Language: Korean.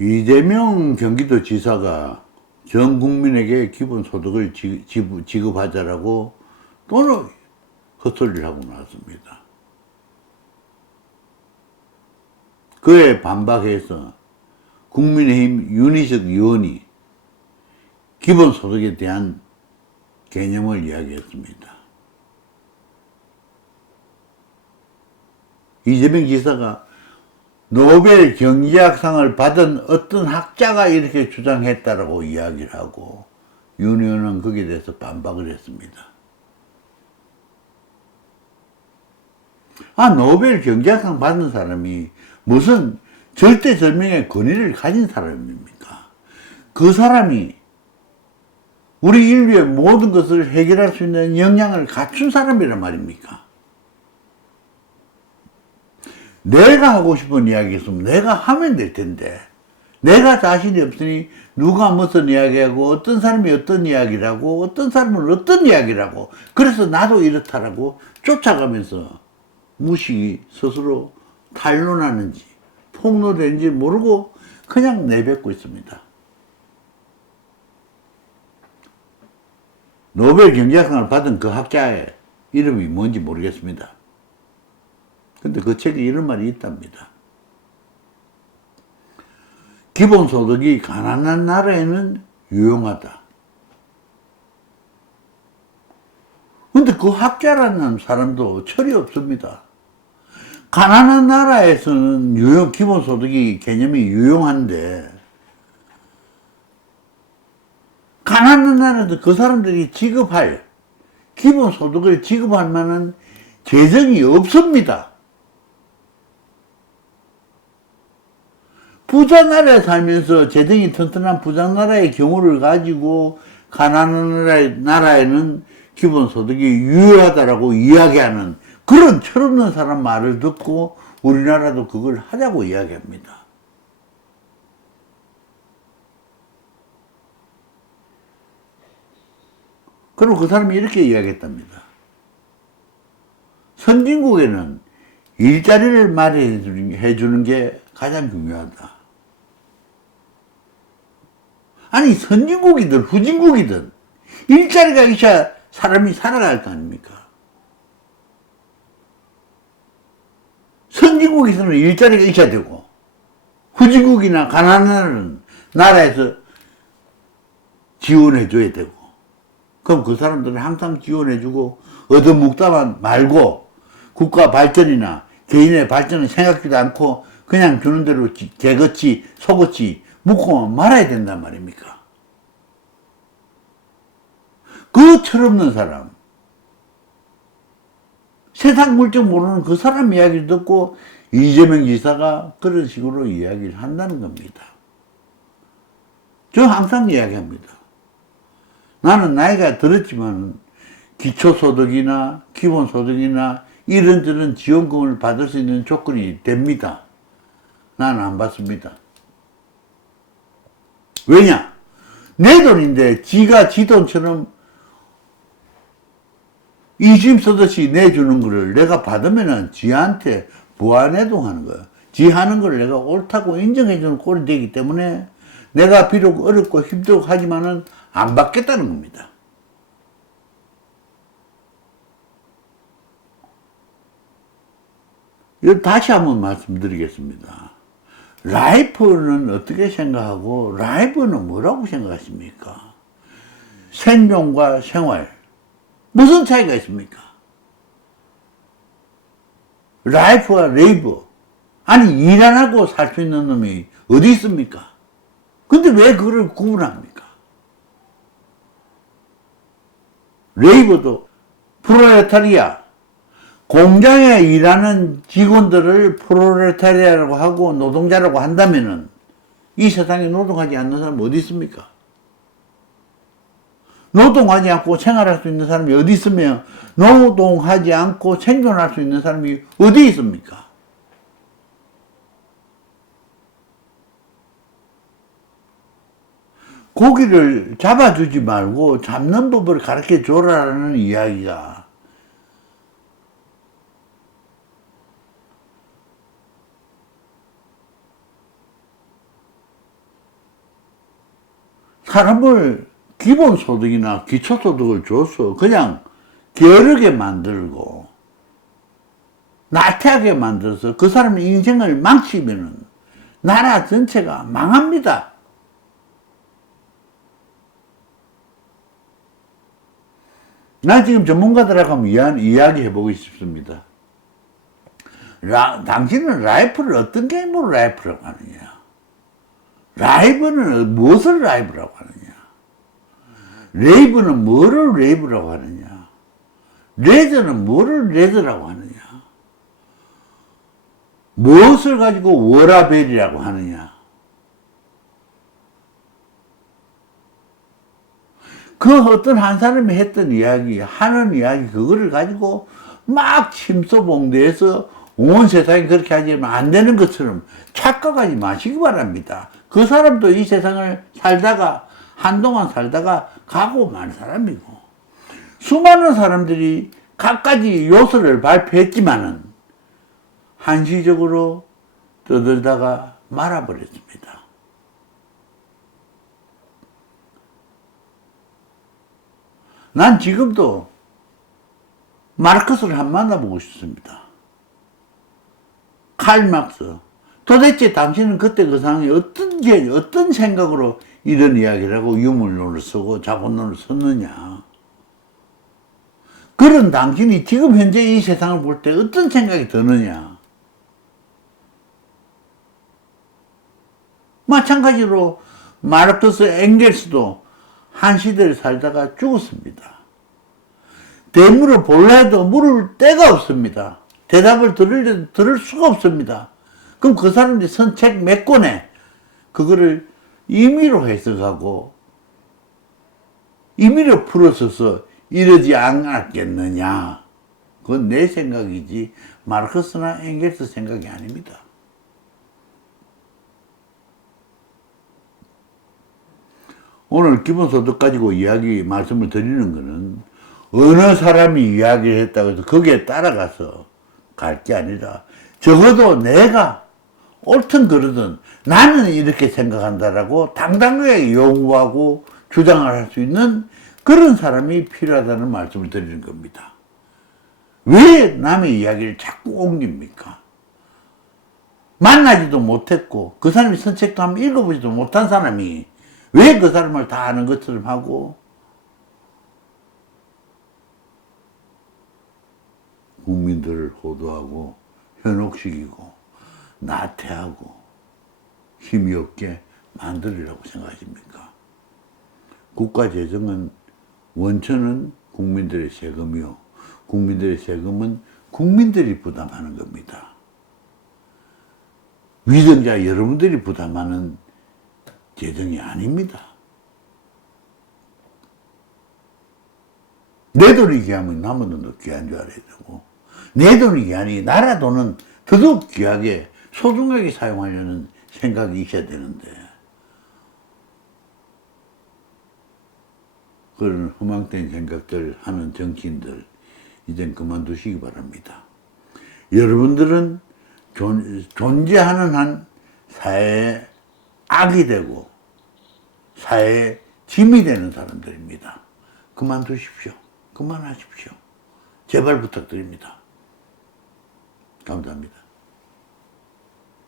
이재명 경기도지사가 전 국민에게 기본소득을 지급하자라고 또는 헛소리를 하고 나왔습니다. 그에 반박해서 국민의힘 윤희석 의원이 기본소득에 대한 개념을 이야기했습니다. 이재명 지사가 노벨 경제학상을 받은 어떤 학자가 이렇게 주장했다라고 이야기를 하고 윤 의원은 거기에 대해서 반박을 했습니다. 노벨 경제학상 받은 사람이 무슨 절대절명의 권위를 가진 사람입니까? 그 사람이 우리 인류의 모든 것을 해결할 수 있는 역량을 갖춘 사람이란 말입니까? 내가 하고 싶은 이야기 있으면 내가 하면 될 텐데, 내가 자신이 없으니 누가 무슨 이야기하고 어떤 사람이 어떤 이야기라고 어떤 사람은 어떤 이야기라고 그래서 나도 이렇다라고 쫓아가면서 무식이 스스로 탄로나는지 폭로되는지 모르고 그냥 내뱉고 있습니다. 노벨 경제학상을 받은 그 학자의 이름이 뭔지 모르겠습니다. 근데 그 책에 이런 말이 있답니다. 기본소득이 가난한 나라에는 유용하다. 근데 그 학자라는 사람도 철이 없습니다. 가난한 나라에서는 기본소득이 개념이 유용한데, 가난한 나라도 그 사람들이 기본소득을 지급할 만한 재정이 없습니다. 부자 나라에 살면서 재정이 튼튼한 부자 나라의 경우를 가지고 가난한 나라에는 기본소득이 유효하다라고 이야기하는 그런 철없는 사람 말을 듣고 우리나라도 그걸 하자고 이야기합니다. 그리고 그 사람이 이렇게 이야기했답니다. 선진국에는 일자리를 마련해 주는 게 가장 중요하다. 아니, 선진국이든 후진국이든 일자리가 있어야 사람이 살아갈 거 아닙니까? 선진국에서는 일자리가 있어야 되고, 후진국이나 가난한 나라에서 지원해 줘야 되고, 그럼 그 사람들은 항상 지원해 주고, 얻어먹다만 말고, 국가 발전이나 개인의 발전을 생각지도 않고, 그냥 주는 대로 개같이, 속같이 묵고만 말아야 된단 말입니까? 그 철없는 사람, 세상 물정 모르는 그 사람 이야기를 듣고 이재명 지사가 그런 식으로 이야기를 한다는 겁니다. 저 항상 이야기합니다. 나는 나이가 들었지만 기초소득이나 기본소득이나 이런저런 지원금을 받을 수 있는 조건이 됩니다. 나는 안 받습니다. 왜냐? 내 돈인데 지가 지 돈처럼 이심 쓰듯이 내주는 거를 내가 받으면은 지한테 무한해동하는 거예요. 지 하는 걸 내가 옳다고 인정해주는 꼴이 되기 때문에 내가 비록 어렵고 힘들고 하지만은 안 받겠다는 겁니다. 이거 다시 한번 말씀드리겠습니다. 라이프는 어떻게 생각하고 라이브는 뭐라고 생각하십니까? 생존과 생활 무슨 차이가 있습니까? 라이프와 레이브 아니 일 안 하고 살 수 있는 놈이 어디 있습니까? 근데 왜 그걸 구분합니까? 레이브도 프롤레타리아 공장에 일하는 직원들을 프롤레타리아라고 하고 노동자라고 한다면은 이 세상에 노동하지 않는 사람이 어디 있습니까? 노동하지 않고 생활할 수 있는 사람이 어디 있으며 노동하지 않고 생존할 수 있는 사람이 어디 있습니까? 고기를 잡아주지 말고 잡는 법을 가르쳐 줘라라는 이야기가 사람을 기본소득이나 기초소득을 줘서 그냥 게으르게 만들고 나태하게 만들어서 그 사람의 인생을 망치면은 나라 전체가 망합니다. 나 지금 전문가들하고 한번 이야기해보고 싶습니다. 당신은 라이프를 어떤 게임으로 라이프라고 하느냐? 라이브는 무엇을 라이브라고 하느냐? 레이브는 뭐를 레이브라고 하느냐? 레저는 뭐를 레저라고 하느냐? 무엇을 가지고 워라벨이라고 하느냐? 그 어떤 한 사람이 했던 이야기, 하는 이야기, 그거를 가지고 막 침소봉대해서 온 세상이 그렇게 하지만 안 되는 것처럼 착각하지 마시기 바랍니다. 그 사람도 이 세상을 살다가, 한동안 살다가 가고 만 사람이고, 수많은 사람들이 갖가지 요소를 발표했지만은, 한시적으로 떠들다가 말아버렸습니다. 난 지금도 마르크스를 한번 만나보고 싶습니다. 칼 막스. 도대체 당신은 그때 그 상황에 어떤 생각으로 이런 이야기를 하고 유물론을 쓰고 자본론을 썼느냐. 그런 당신이 지금 현재 이 세상을 볼 때 어떤 생각이 드느냐. 마찬가지로 마르크스, 엥겔스도 한 시대를 살다가 죽었습니다. 대물을 볼라 해도 물을 데가 없습니다. 대답을 들을 수가 없습니다. 그럼 그 사람들이 쓴 책 몇 권에 그거를 임의로 해석하고 임의로 풀어서서 이러지 않았겠느냐. 그건 내 생각이지 마르크스나 엥겔스 생각이 아닙니다. 오늘 기본소득 가지고 말씀을 드리는 것은 어느 사람이 이야기를 했다고 해서 거기에 따라가서 갈 게 아니라 적어도 내가 옳든 그르든 나는 이렇게 생각한다라고 당당하게 요구하고 주장을 할 수 있는 그런 사람이 필요하다는 말씀을 드리는 겁니다. 왜 남의 이야기를 자꾸 옮깁니까? 만나지도 못했고 그 사람이 쓴 책도 한번 읽어보지도 못한 사람이 왜 그 사람을 다 아는 것처럼 하고 국민들을 호도하고 현혹시키고 나태하고 힘이 없게 만들으라고 생각하십니까? 국가 재정은 원천은 국민들의 세금이요. 국민들의 세금은 국민들이 부담하는 겁니다. 위정자 여러분들이 부담하는 재정이 아닙니다. 내 돈이 귀하면 남의 돈도 귀한 줄 알아야 되고, 내 돈이 귀하니 나라 돈은 더더욱 귀하게 소중하게 사용하려는 생각이 있어야 되는데, 그런 허망된 생각들 하는 정치인들 이젠 그만두시기 바랍니다. 여러분들은 존재하는 한 사회에 악이 되고 사회에 짐이 되는 사람들입니다. 그만두십시오. 그만하십시오. 제발 부탁드립니다. 감사합니다.